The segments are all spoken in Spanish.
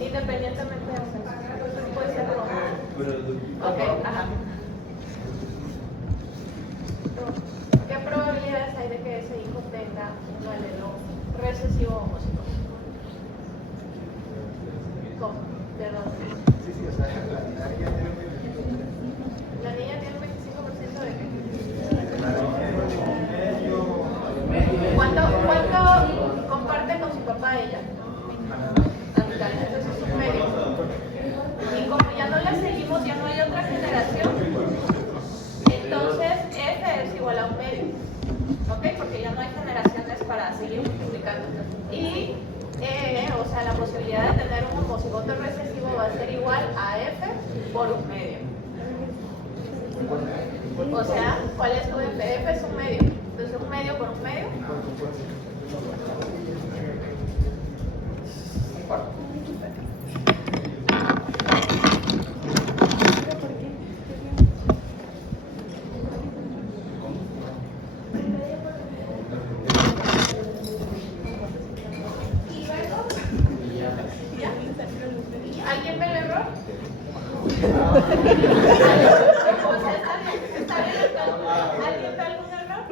Independientemente de eso, puede ser rojo. Ok, ajá. ¿Qué probabilidades hay de que ese hijo tenga un alelo recesivo homózico? ¿Cómo? ¿De dónde? La niña tiene un 25% de qué? ¿Cuánto comparte con su papá ella? Entonces es un medio. Y como ya no le seguimos, ya no hay otra generación, entonces F es igual a un medio. ¿Ok? Porque ya no hay generaciones para seguir multiplicando. Y o sea, la posibilidad de tener un homocigoto recesivo va a ser igual a F por un medio. O sea, ¿cuál es tu F? F es un medio. Entonces, un medio por un medio. ¿Alguien ve el error? ¿Alguien ve algún error?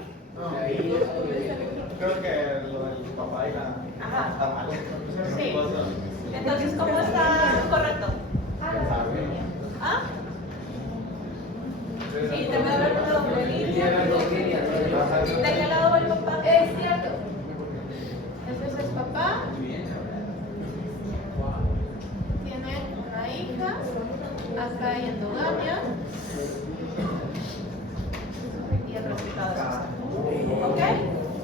Creo que lo del papá y la... Ajá. Está mal. Sí. Entonces, ¿cómo está correcto? ¿Ah? Sí, debe haber una doble línea. ¿De qué lado va el papá? Es cierto. Ese es papá. Tiene una hija. Acá hay endogamia. Y el resultado es este. ¿Ok?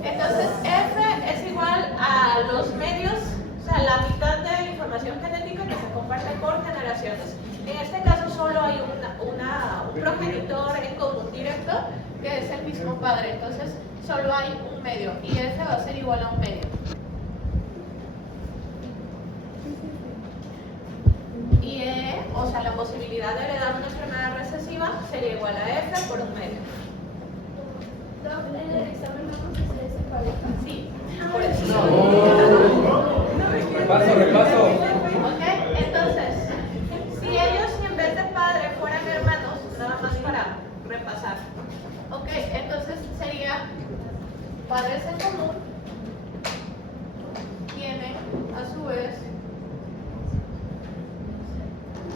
Entonces, F es igual a los medios, o sea, la mitad de información genética que se comparte por generaciones. En este caso solo hay un progenitor en común directo, que es el mismo padre. Entonces, solo hay un medio. Y F va a ser igual a un medio. Y E, o sea, la posibilidad de heredar una enfermedad recesiva sería igual a F por un medio. En el examen vamos a hacer ese pareja. Sí, por eso. Repaso. Ok, entonces, si ellos en vez de padre fueran hermanos, nada más para repasar. Ok, entonces sería padres en común, tienen a su vez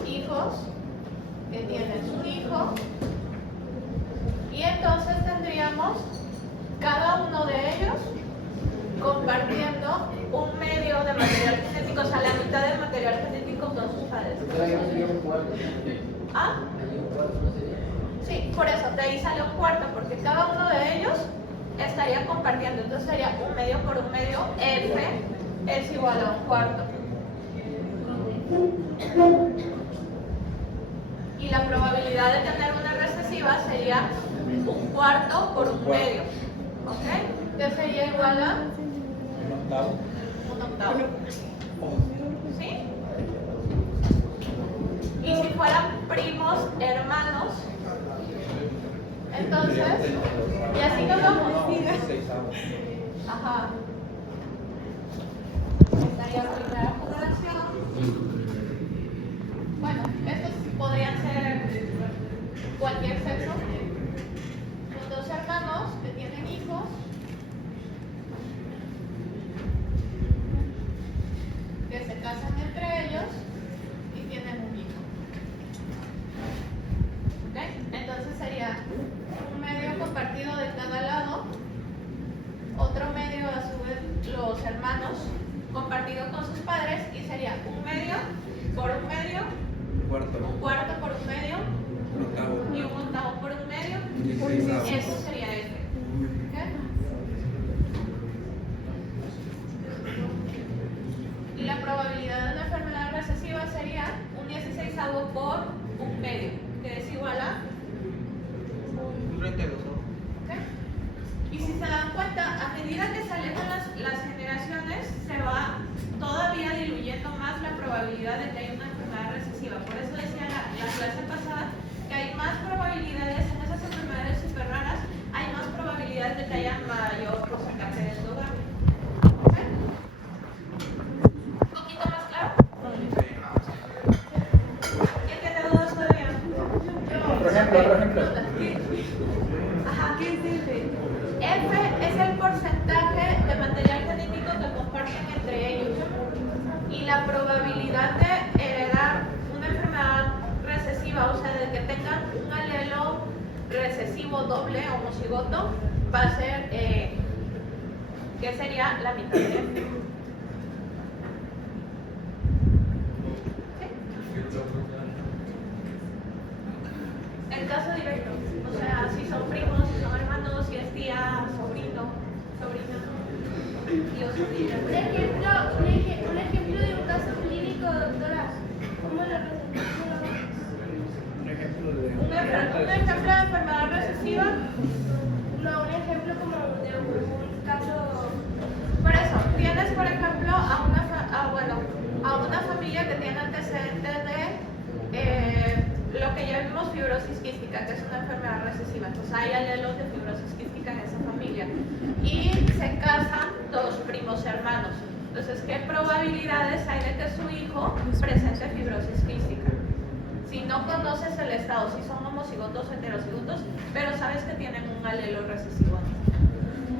hijos que tienen su hijo, y entonces tendríamos cada uno de ellos compartiendo un medio de material genético, o sea, la mitad del material genético con sus padres. ¿Ah? Sí, por eso, de ahí sale un cuarto, porque cada uno de ellos estaría compartiendo, entonces sería un medio por un medio, F es igual a un cuarto. Y la probabilidad de tener una recesiva sería un cuarto por un medio. ¿Ok? Que sería igual a un octavo. ¿Sí? Y si fueran primos hermanos, entonces, y así nos vamos. Ajá. Estaría primera generación. Bueno, estos podrían ser cualquier sexo. Son dos hermanos que tienen hijos. Que se casan entre ellos y tienen un hijo. ¿Ok? Entonces sería un medio compartido de cada lado, otro medio a su vez los hermanos compartido con sus padres, y sería un medio por un medio, un cuarto por un medio y un octavo por un medio. Eso sería F. ¿Ok? Y la probabilidad de una enfermedad recesiva sería un 16avo por un medio, que es igual a Un 32. ¿ok? se dan cuenta, a medida que se alejan las generaciones, se va todavía diluyendo más la probabilidad de que haya una enfermedad recesiva. Por eso decía la clase pasada que hay más probabilidades en esas enfermedades súper raras, hay más probabilidades de que haya mayor porcentaje de endogamia. ¿Okay? ¿Un poquito más claro? ¿Quién tiene dudas todavía? Otro ejemplo. Ajá, ¿qué dice? F es el porcentaje de material genético que comparten entre ellos y la probabilidad de heredar una enfermedad recesiva, o sea, de que tengan un alelo recesivo doble homocigoto, va a ser, que sería la mitad de F. El caso directo, o sea, si son primos, si son hermanos, si es tía, sobrino, sobrina, tío, sobrina. Un ejemplo de un caso clínico, doctora. ¿Cómo lo presentamos? Un ejemplo de Un ejemplo de enfermedad recesiva. No, un ejemplo como de un caso. Por eso, tienes, por ejemplo, a una familia que tiene antecedentes de lo que ya vimos fibrosis quística, que es una enfermedad recesiva. Entonces hay alelos de fibrosis quística en esa familia. Y se casan dos primos hermanos. Entonces, ¿qué probabilidades hay de que su hijo presente fibrosis quística? Si no conoces el estado, si son homocigotos o heterocigotos, pero sabes que tienen un alelo recesivo.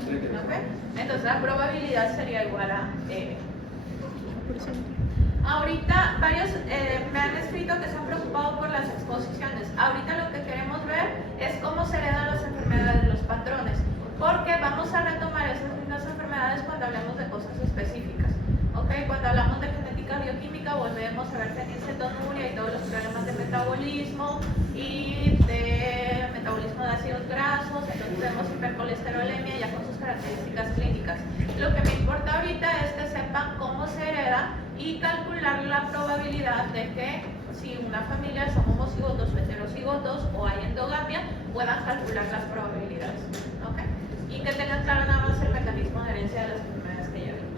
¿Okay? Entonces la probabilidad sería igual a ahorita varios me han escrito que se han preocupado por las exposiciones. Ahorita lo que queremos ver es cómo se heredan las enfermedades, los patrones, porque vamos a retomar esas mismas enfermedades cuando hablemos de cosas específicas. ¿Okay? Cuando hablamos de genética bioquímica volvemos a ver fenilcetonuria y todos los problemas de metabolismo y de metabolismo de ácidos grasos, entonces vemos hipercolesterolemia ya con sus características clínicas. Lo que me importa ahorita es que sepan cómo se hereda y calcular la probabilidad de que si una familia son homocigotos o heterocigotos o hay endogamia, puedan calcular las probabilidades. ¿Okay? Y que tengan claro nada más el mecanismo de herencia de las enfermedades que ya vimos.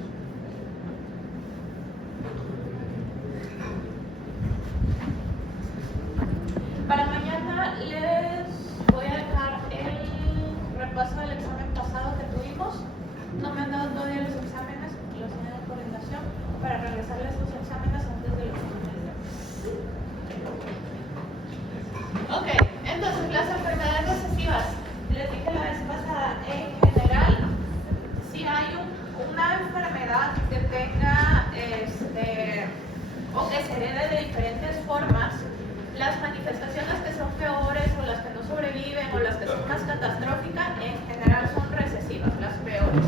Para mañana les voy a dejar el repaso del examen pasado que tuvimos. No me han dado todavía los exámenes, los tienen de coordinación, para regresarles los exámenes antes del examen. Ok, entonces las enfermedades recesivas. Les dije la vez pasada, en general, si hay una enfermedad que tenga o que se herede de diferentes formas, las manifestaciones que son peores o las que no sobreviven o las que son más catastróficas en general son recesivas, las peores.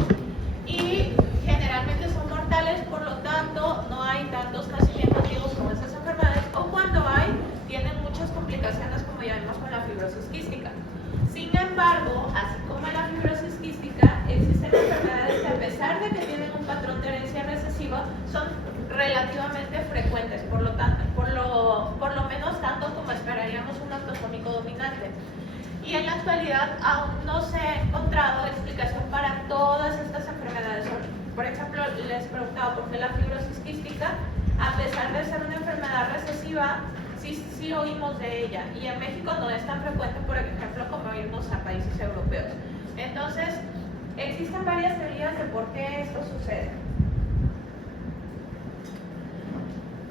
Y generalmente son mortales, por lo tanto no hay tantos nacimientos activos como esas enfermedades, o cuando hay, tienen muchas complicaciones como ya vimos con la fibrosis quística. Sin embargo, así como en la fibrosis quística, existen enfermedades que a pesar de que tienen un patrón de herencia recesiva, son relativamente frecuentes, por lo menos tanto como esperaríamos un autosómico dominante. Y en la actualidad aún no se ha encontrado explicación para todas estas enfermedades. Por ejemplo, les preguntaba por qué la fibrosis quística, a pesar de ser una enfermedad recesiva, sí oímos de ella. Y en México no es tan frecuente, por ejemplo, como oímos a países europeos. Entonces, existen varias teorías de por qué esto sucede.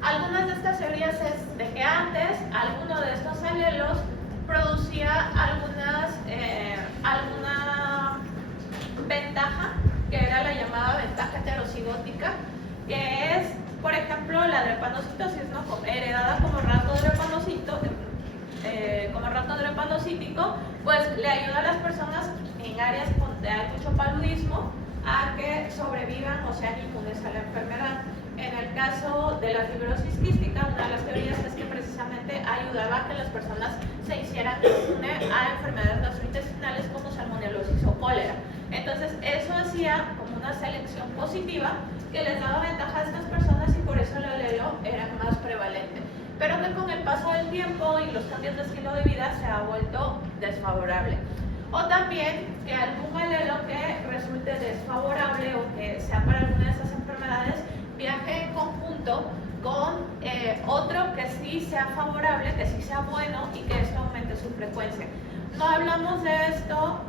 Algunas de estas teorías es de que antes alguno de estos alelos producía alguna ventaja, que era la llamada ventaja heterocigótica, que es, por ejemplo, la drepanocitosis, ¿no? Heredada como rato drepanocítico, pues le ayuda a las personas en áreas donde hay mucho paludismo a que sobrevivan o sean inmunes a la enfermedad. En el caso de la fibrosis quística, una de las teorías es que precisamente ayudaba a que las personas se hicieran inmunes a enfermedades gastrointestinales como salmonelosis o cólera. Entonces, eso hacía como una selección positiva que les daba ventaja a estas personas y por eso el alelo era más prevalente. Pero que con el paso del tiempo y los cambios de estilo de vida se ha vuelto desfavorable. o también que algún alelo que resulte desfavorable o que sea para alguna de esas enfermedades viaje en conjunto con otro que sí sea favorable, que sí sea bueno y que esto aumente su frecuencia. No hablamos de esto,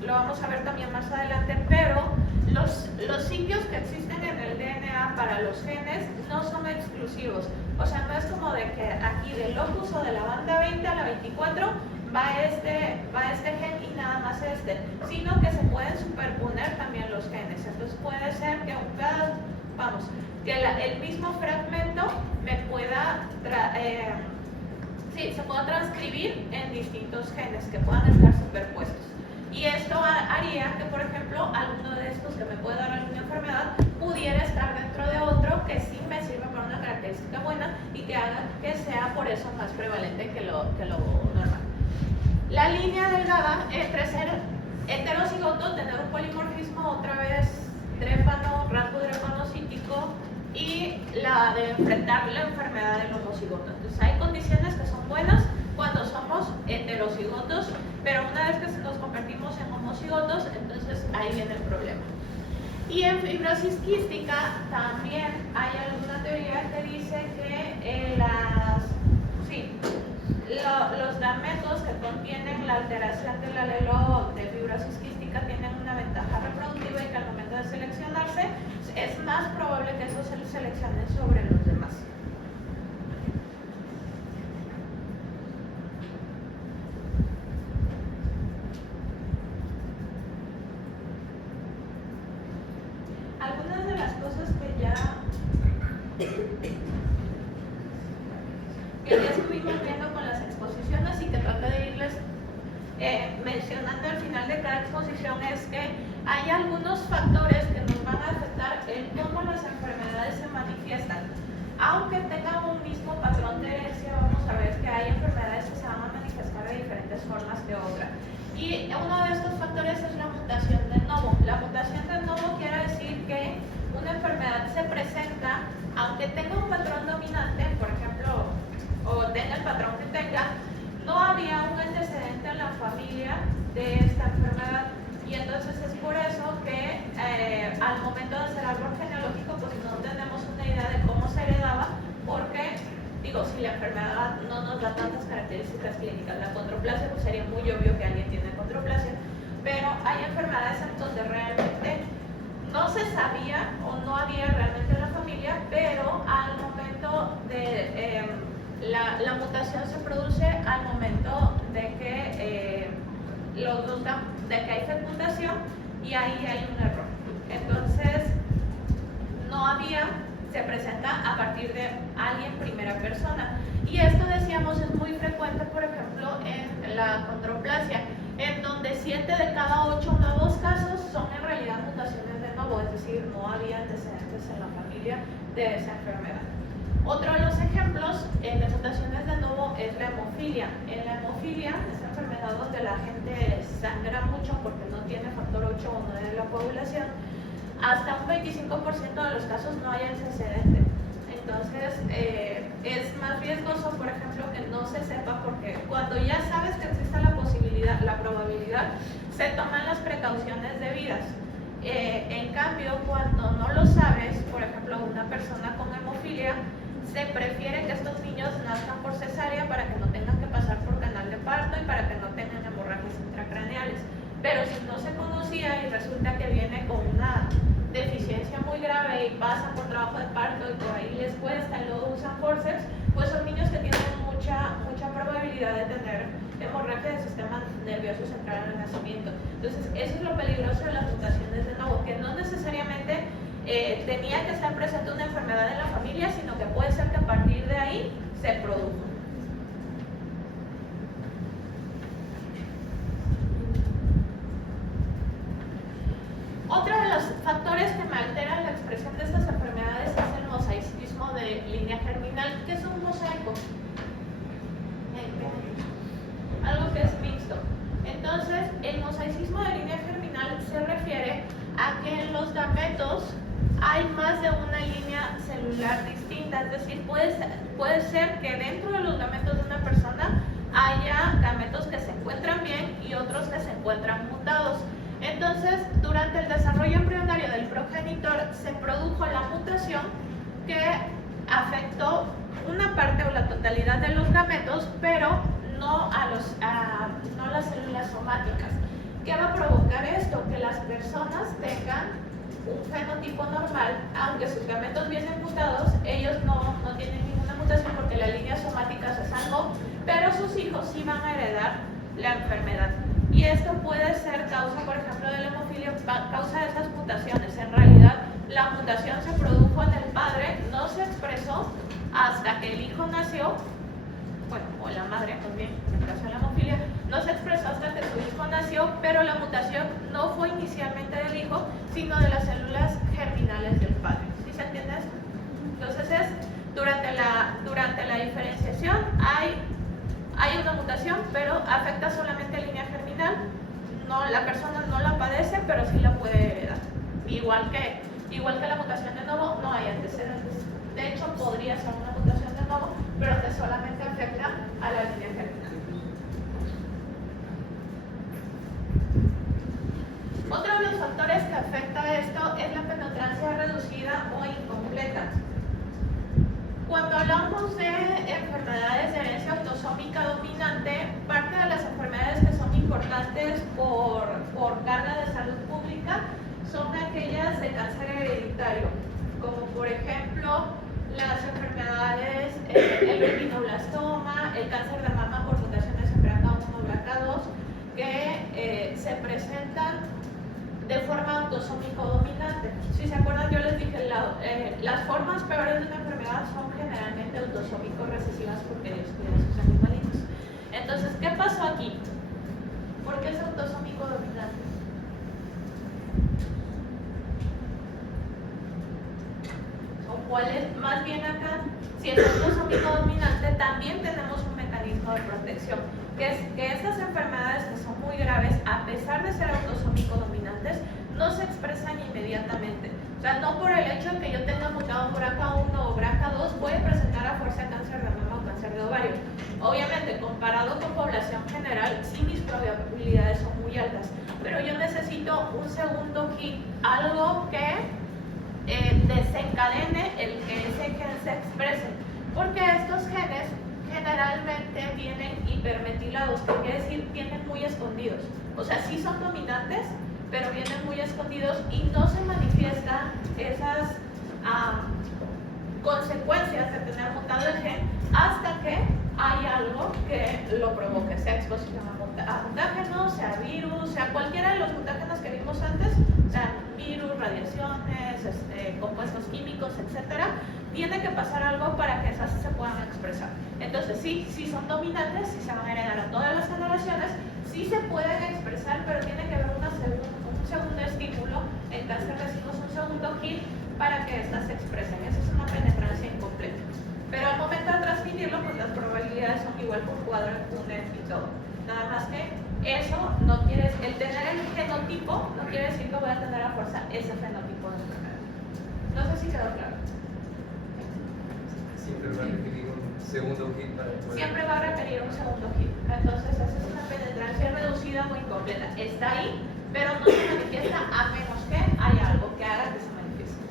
lo vamos a ver también más adelante, pero los sitios que existen en el DNA para los genes no son exclusivos. O sea, no es como de que aquí del locus o de la banda 20 a la 24 va este gen y nada más este, sino que se pueden superponer también los genes. Entonces puede ser que el mismo fragmento me pueda se pueda transcribir en distintos genes que puedan estar superpuestos. Y esto haría que, por ejemplo, alguno de estos que me puede dar alguna enfermedad pudiera estar dentro de otro que sí me sirve para una característica buena y que haga que sea por eso más prevalente que lo normal. La línea delgada entre ser heterocigoto, tener un polimorfismo otra vez drépano, rasgo drepanocítico, y la de enfrentar la enfermedad del homocigoto. Entonces hay condiciones que son buenas cuando somos heterocigotos, pero una vez que nos convertimos en homocigotos, entonces ahí viene el problema. Y en fibrosis quística también hay alguna teoría que dice que los gametos que contienen la alteración del alelo de fibrosis quística tienen una ventaja reproductiva y que al momento de seleccionarse es más probable que esos se seleccionen sobre los demás. Algunas de las cosas que ya estuvimos viendo con las exposiciones y que traté de irles mencionando al final de cada exposición es que hay algunos factores que nos van a afectar en cómo las enfermedades se manifiestan. Aunque tengan un mismo patrón de herencia, vamos a ver que hay enfermedades que se van a manifestar de diferentes formas que otras. Y uno de estos factores es la mutación de novo. La mutación de novo quiere decir que una enfermedad se presenta, aunque tenga un patrón dominante, por ejemplo, o tenga el patrón que tenga, no había un antecedente en la familia de esta enfermedad. Y entonces es por eso que al momento de hacer árbol genealógico, pues no tenemos una idea de cómo se heredaba, porque, si la enfermedad no nos da tantas características clínicas, la acondroplasia, pues sería muy obvio que alguien tiene acondroplasia, pero hay enfermedades en donde realmente no se sabía o no había realmente en la familia, pero al momento de la mutación se produce al momento de que hay fecundación y ahí hay un error. Entonces, no había, se presenta a partir de alguien primera persona. Y esto, decíamos, es muy frecuente, por ejemplo, en la acondroplasia, en donde 7 de cada 8 nuevos casos son en realidad mutaciones de novo, es decir, no había antecedentes en la familia de esa enfermedad. Otro de los ejemplos de mutaciones de novo es la hemofilia. En la hemofilia, esta enfermedad donde la gente sangra mucho porque no tiene factor 8 o no de la coagulación, hasta un 25% de los casos no hay antecedente. Entonces, es más riesgoso, por ejemplo, que no se sepa, porque cuando ya sabes que existe la probabilidad, se toman las precauciones debidas. En cambio, cuando no lo sabes, por ejemplo, una persona con hemofilia, se prefiere que estos niños nazcan por cesárea para que no tengan que pasar por canal de parto y para que no tengan hemorragias intracraneales. Pero si no se conocía y resulta que viene con una deficiencia muy grave y pasa por trabajo de parto y por ahí les cuesta y luego usan forceps, pues son niños que tienen mucha probabilidad de tener hemorragia del sistema nervioso central al nacimiento. Entonces, eso es lo peligroso de las mutaciones de novo, que no necesariamente tenía que estar presente una enfermedad en la familia, sino que puede ser que a partir de ahí se produjo. Otro de los factores que me alteran la expresión de estas enfermedades es el mosaicismo de línea germinal. ¿Qué es un mosaico? Algo que es mixto. Entonces, el mosaicismo de línea germinal se refiere a que en los gametos hay más de una línea celular distinta, es decir, puede ser que dentro de los gametos de una persona haya gametos que se encuentran bien y otros que se encuentran mutados. Entonces, durante el desarrollo embrionario del progenitor se produjo la mutación que afectó una parte o la totalidad de los gametos, pero no las células somáticas. ¿Qué va a provocar esto? Que las personas tengan un fenotipo normal, aunque sus gametos vienen mutados, ellos no tienen ninguna mutación porque la línea somática se salvó, pero sus hijos sí van a heredar la enfermedad. Y esto puede ser causa, por ejemplo, de la hemofilia, causa de esas mutaciones. En realidad, la mutación se produjo en el padre, no se expresó hasta que el hijo nació, bueno, o la madre también, en el caso de la hemofilia, no se expresó hasta que su hijo nació, pero la mutación no fue inicialmente del hijo, sino de las células germinales del padre. ¿Sí se entiende esto? Entonces, durante la diferenciación hay una mutación, pero afecta solamente la línea germinal. No, la persona no la padece, pero sí la puede heredar. Igual que la mutación de novo, no hay antecedentes. De hecho, podría ser una mutación de novo, pero que solamente afecta a la línea germinal. Otro de los factores que afecta esto es la penetrancia reducida o incompleta. Cuando hablamos de enfermedades de herencia autosómica dominante, parte de las enfermedades que son importantes por carga de salud pública son aquellas de cáncer hereditario, como por ejemplo las enfermedades, el retinoblastoma, el cáncer de mama por mutaciones en BRCA1 o BRCA2, que se presentan de forma autosómico dominante. Si se acuerdan, yo les dije, las formas peores de una enfermedad son generalmente autosómico recesivas porque Dios cuida a sus animalitos. Entonces, ¿qué pasó aquí? ¿Por qué es autosómico dominante? ¿O cuál es? Más bien acá, si es autosómico dominante, también tenemos un mecanismo de protección, que es que estas enfermedades que son muy graves, a pesar de ser autosómico dominantes, no se expresan inmediatamente. O sea, no por el hecho de que yo tenga mutado BRCA1 o BRCA2 voy a presentar a fuerza cáncer de mama o cáncer de ovario. Obviamente, comparado con población general, sí mis probabilidades son muy altas, pero yo necesito un segundo hit, algo que desencadene el que ese gen se exprese, porque estos genes generalmente vienen hipermetilados, que quiere decir vienen muy escondidos. O sea, sí son dominantes, pero vienen muy escondidos y no se manifiestan esas consecuencias de tener mutado el gen hasta que hay algo que lo provoque, sea exposición a mutágenos, sea virus, sea cualquiera de los mutágenos que vimos antes, sea virus, radiaciones, compuestos químicos, etcétera. Tiene que pasar algo para que esas se puedan expresar. Entonces sí son dominantes, sí se van a heredar a todas las generaciones, sí se pueden expresar, pero tiene que haber un segundo estímulo, en cáncer recibimos un segundo hit para que estas se expresen. Esa es una penetrancia incompleta. Pero al momento de transmitirlo, pues las probabilidades son igual por cuadro, UNED y todo. Nada más que eso no quiere decir, el tener el genotipo no quiere decir que voy a tener a fuerza ese fenotipo de enfermedad. No sé si quedó claro. Siempre va a requerir un segundo hit para poder... Siempre va a requerir un segundo hit. Entonces, esa es una penetrancia reducida muy completa. Está ahí, pero no se manifiesta a menos que haya algo que haga que se manifieste.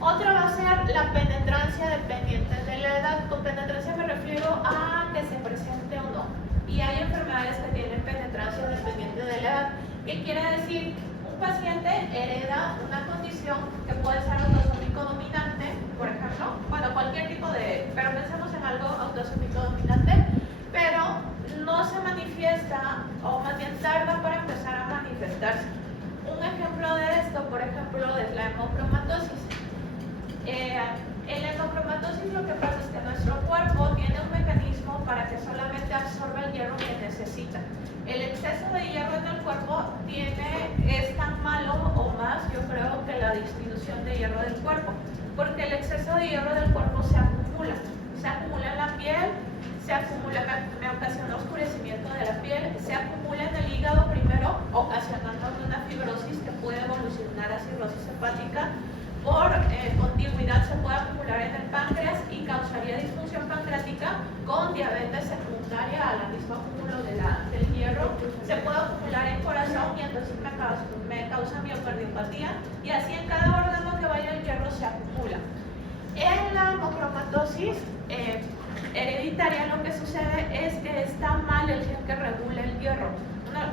Otra va a ser la penetrancia dependiente de la edad. Con penetrancia me refiero a que se presente o no. Y hay enfermedades que tienen penetrancia dependiente de la edad. ¿Qué quiere decir? Un paciente hereda una condición que puede ser autosómico dominante, por ejemplo, bueno, cualquier tipo de, pero pensemos en algo autosómico dominante, pero no se manifiesta, o más bien tarda para empezar a manifestarse. Un ejemplo de esto, por ejemplo, es la hemocromatosis. En la hemocromatosis lo que pasa es que nuestro cuerpo tiene un mecanismo para que solamente absorba el hierro que necesita. El exceso de hierro en el cuerpo es tan malo o más, yo creo, que la disminución de hierro del cuerpo, porque el exceso de hierro del cuerpo se acumula en la piel, se acumula, me ocasiona oscurecimiento de la piel, se acumula en el hígado primero, ocasionando una fibrosis que puede evolucionar a cirrosis hepática. Por contigüidad se puede acumular en el páncreas y causar mismo acúmulo del hierro se puede acumular en corazón y entonces me causa miocardiopatía, y así en cada órgano que vaya el hierro se acumula. En la hemocromatosis hereditaria lo que sucede es que está mal el gen que regula el hierro.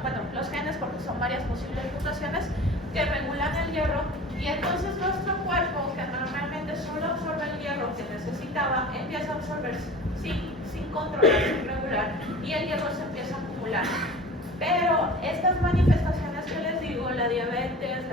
Bueno, los genes, porque son varias posibles mutaciones que regulan el hierro, y entonces nuestro cuerpo, que normalmente solo absorbe el hierro que necesitaba, empieza a absorber sin controlar, sin regular, y el hierro se empieza a acumular. Pero estas manifestaciones que les digo, la diabetes,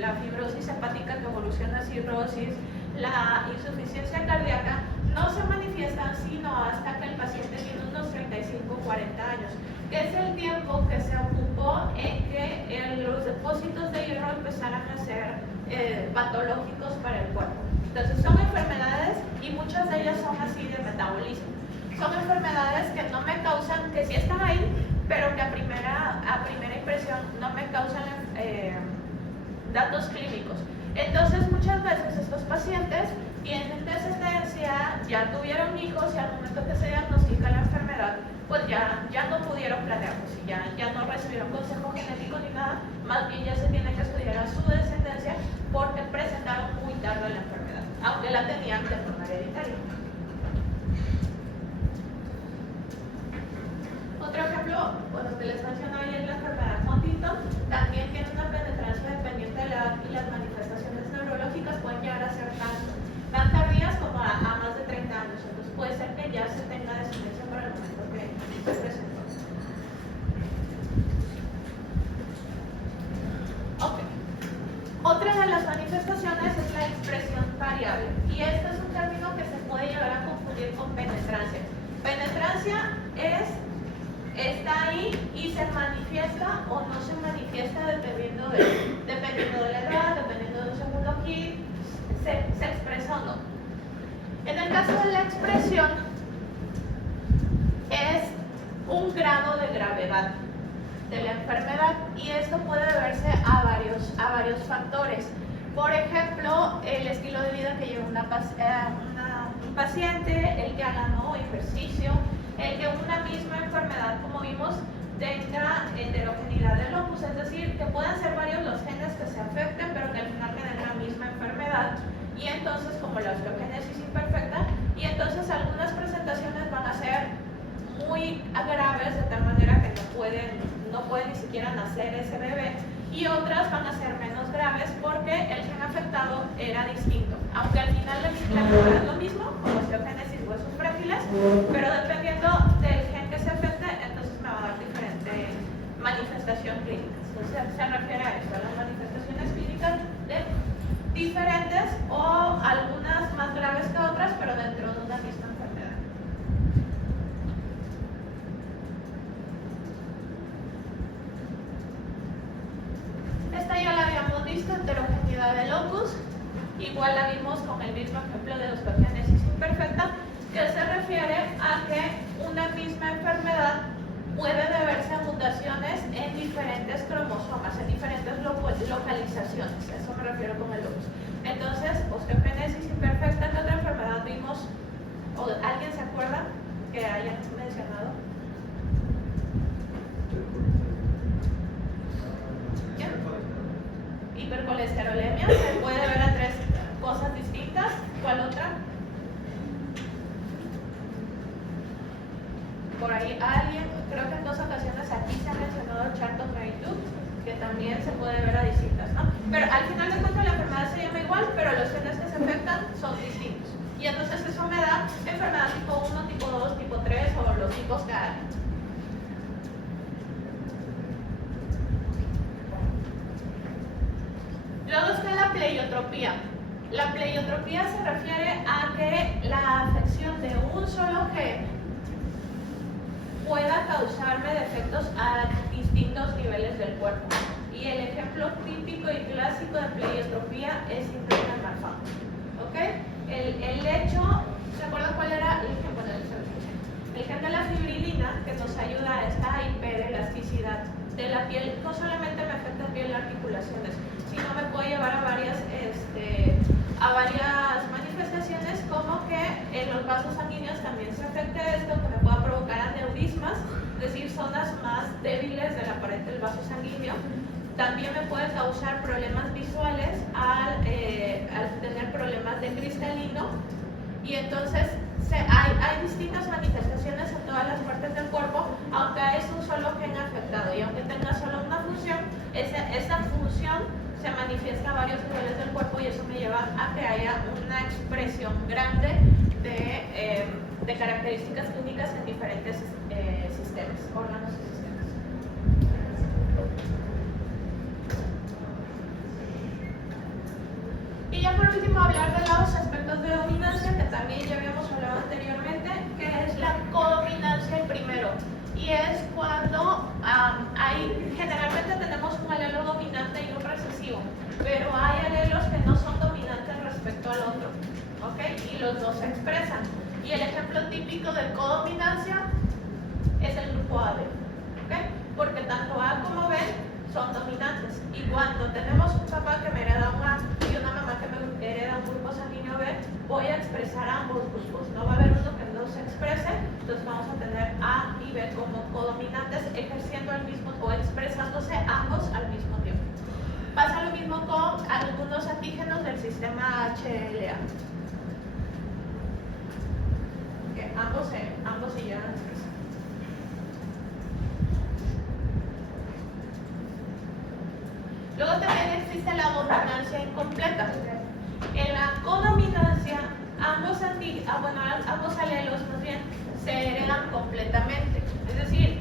la fibrosis hepática que evoluciona a cirrosis, la insuficiencia cardíaca, no se manifiestan sino hasta que el paciente tiene unos 35 o 40 años, que es el tiempo que se ocupó en que los depósitos de hierro empezaran a ser patológicos para el cuerpo. Entonces son enfermedades, y muchas de ellas son así de metabolismo. Son enfermedades que no me causan, que sí están ahí, pero que a primera impresión no me causan datos clínicos. Entonces muchas veces estos pacientes tienen descendencia, ya tuvieron hijos, y al momento que se diagnostica la enfermedad, pues ya no pudieron planearlo, ya no recibieron consejo genético ni nada, más bien ya se tiene que estudiar a su descendencia porque presentaron muy tarde la enfermedad, aunque la tenían de forma hereditaria. Otro ejemplo, bueno, que les mencionaba ayer, la enfermedad Huntington, también tiene una penetrancia dependiente de la edad, y las manifestaciones neurológicas pueden llegar a ser tan tardías como a más de 30 años. Entonces puede ser que ya se tenga descendencia para el momento que se presentó. Okay. Otra de las manifestaciones es la expresión variable, y este es un término que se puede llegar a confundir con penetrancia. Penetrancia está ahí y se manifiesta o no se manifiesta dependiendo de la edad, dependiendo de un segundo kit, se expresa o no. En el caso de la expresión, es un grado de gravedad de la enfermedad, y esto puede deberse a varios factores. Por ejemplo, el estilo de vida que lleva un paciente, el que haga ejercicio, el que una misma enfermedad, como vimos, tenga heterogeneidad de locus, es decir, que puedan ser varios los genes que se afecten, pero que al final tengan la misma enfermedad, y entonces como la osteogénesis imperfecta, y entonces algunas presentaciones van a ser muy graves de tal manera que no pueden ni siquiera nacer ese bebé, y otras van a ser menos graves porque el gen afectado era distinto, aunque al final la enfermedad es lo mismo, como osteogénesis, huesos frágiles, pero dependiendo del gen que se afecte, entonces me va a dar diferente manifestación clínica. Entonces se refiere a esto, a las manifestaciones clínicas diferentes, o algunas más graves que otras, pero dentro de una misma enfermedad. Esta ya la habíamos visto, heterogeneidad de locus, igual la vimos con el mismo ejemplo de osteogénesis imperfecta, que se refiere a que una misma enfermedad puede deberse a mutaciones en diferentes cromosomas, en diferentes localizaciones. A eso me refiero con el locus. Entonces, osteogénesis imperfecta, ¿qué otra enfermedad vimos? ¿O alguien se acuerda que hayan mencionado? ¿Quién? Hipercolesterolemia, se puede ver a 3 cosas distintas. ¿Cuál otra? Por ahí alguien, creo que en 2 ocasiones aquí se ha mencionado Charcot-Marie-Tooth, que también se puede ver a distintas, ¿no? Pero al final de cuentas la enfermedad se llama igual, pero los genes que se afectan son distintos. Y entonces eso me da enfermedad tipo 1, tipo 2, tipo 3 o los tipos que hay. Luego está la pleiotropía. La pleiotropía se refiere a que la afección de un solo gen pueda causarme defectos a distintos niveles del cuerpo. Y el ejemplo típico y clásico de pleiotropía es síndrome de Marfan. ¿Ok? El hecho, ¿se acuerdan cuál era el gen? Bueno, el gen de la fibrilina, que nos ayuda a esta hiperelasticidad de la piel, no solamente me afecta la piel y articulaciones, sino me puede llevar a varias manifestaciones, como que en los vasos sanguíneos también se afecte esto, que me pueda provocar aneurismas, es decir, zonas más débiles de la pared del vaso sanguíneo. También me puede causar problemas visuales al tener problemas de cristalino. Y entonces hay distintas manifestaciones en todas las partes del cuerpo, aunque es un solo gen afectado y aunque tenga solo una función, esa función se manifiesta a varios niveles del cuerpo y eso me lleva a que haya una expresión grande de características clínicas en diferentes sistemas, órganos y sistemas. Y ya por último hablar de los aspectos de dominancia, que también ya habíamos hablado anteriormente, que es la codominancia el primero. Y es cuando generalmente tenemos un alelo dominante y un recesivo, pero hay alelos que no son dominantes respecto al otro, ¿ok? Y los dos se expresan. Y el ejemplo típico de codominancia es el grupo AB, ¿ok? Porque tanto A como B son dominantes. Y cuando tenemos un papá que me hereda un A y una mamá que me hereda un grupo sanguíneo B, voy a expresar ambos grupos. No va a haber uno que no se exprese, entonces vamos a tener A y B como codominantes ejerciendo el mismo o expresándose ambos al mismo tiempo. Pasa lo mismo con algunos antígenos del sistema HLA. Que ambos se llegan a expresar. Luego también existe la dominancia incompleta. En la codominancia, ambos alelos más bien se heredan completamente. Es decir,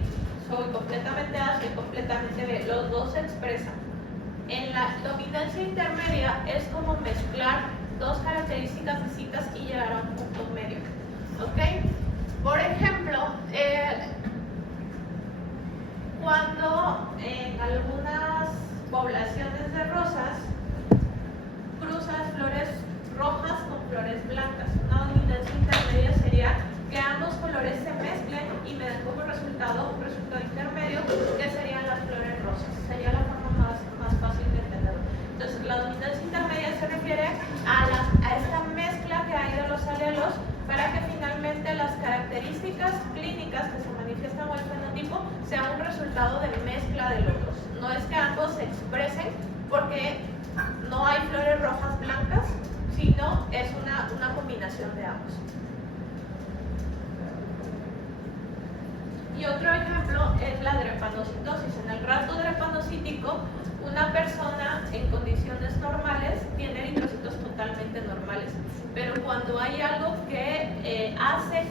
soy completamente A, soy completamente B. Los dos se expresan. En la dominancia intermedia es como mezclar dos características distintas y llegar a un punto medio. ¿Ok? Por ejemplo, cuando en algunas poblaciones de rosas cruzas flores rojas con flores blancas, una dominancia intermedia sería que ambos colores se mezclen y me den como resultado un resultado intermedio que serían las flores rosas. Sería la forma más fácil de entenderlo. Entonces, la dominancia intermedia se refiere a esta mezcla que hay de los alelos para que finalmente las características clínicas que se manifiestan o el fenotipo sean un resultado de mezcla de los dos. No es que ambos se expresen porque no hay flores rojas blancas, sino es una combinación de ambos. Y otro ejemplo es la drepanocitosis. En el rasgo drepanocítico, una persona en condiciones normales tiene eritrocitos totalmente normales, pero cuando hay algo que hace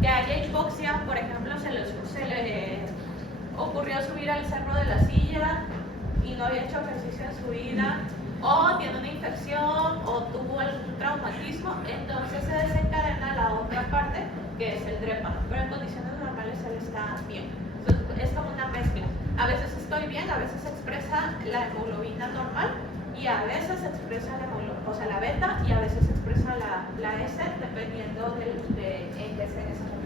que haya hipoxia, por ejemplo, se le ocurrió subir al cerro de la silla y no había hecho ejercicio en su vida, o tiene una infección o tuvo algún traumatismo, entonces se desencadena la otra parte que es el drépano, pero en condiciones normales él está bien. Entonces, es como una mezcla. A veces estoy bien, a veces se expresa la hemoglobina normal y a veces se expresa la beta y a veces se expresa la S dependiendo de en qué esté en ese momento.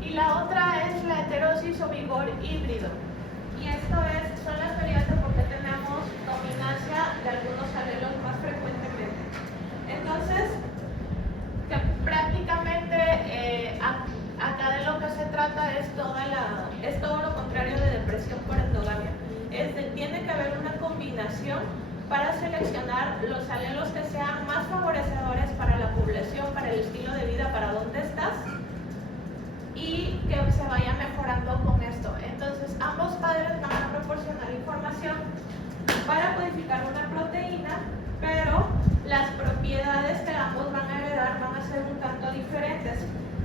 Y la otra es la heterosis o vigor híbrido. Y esto son las teorías de por qué tenemos dominancia de algunos alelos más frecuentemente. Entonces, que prácticamente acá de lo que se trata es todo lo contrario de depresión por endogamia. Tiene que haber una combinación para seleccionar los alelos que sean más favorecedores para la población, para el estilo de vida, para dónde estás, y que se vaya mejorando con esto. Entonces, ambos padres van a proporcionar información para codificar una proteína, pero las propiedades que ambos van a heredar van a ser un tanto diferentes,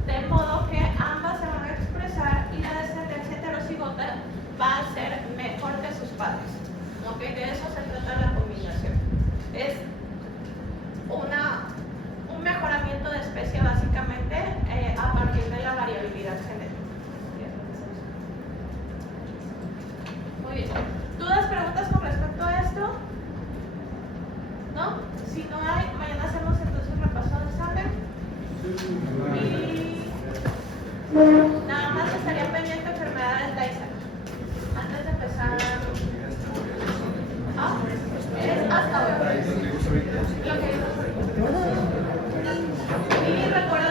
de modo que ambas se van a expresar y la descendencia heterocigota va a ser mejor que sus padres. ¿Ok? De eso se trata la combinación. Es un mejoramiento de especie básicamente a partir de la variabilidad genética. Muy bien. ¿Dudas, preguntas con respecto a esto? ¿No? Si no hay, mañana hacemos entonces repaso de examen. Y nada más estaría pendiente enfermedades Tyson. Antes de empezar. Lo que vimos ahorita. Y recuerda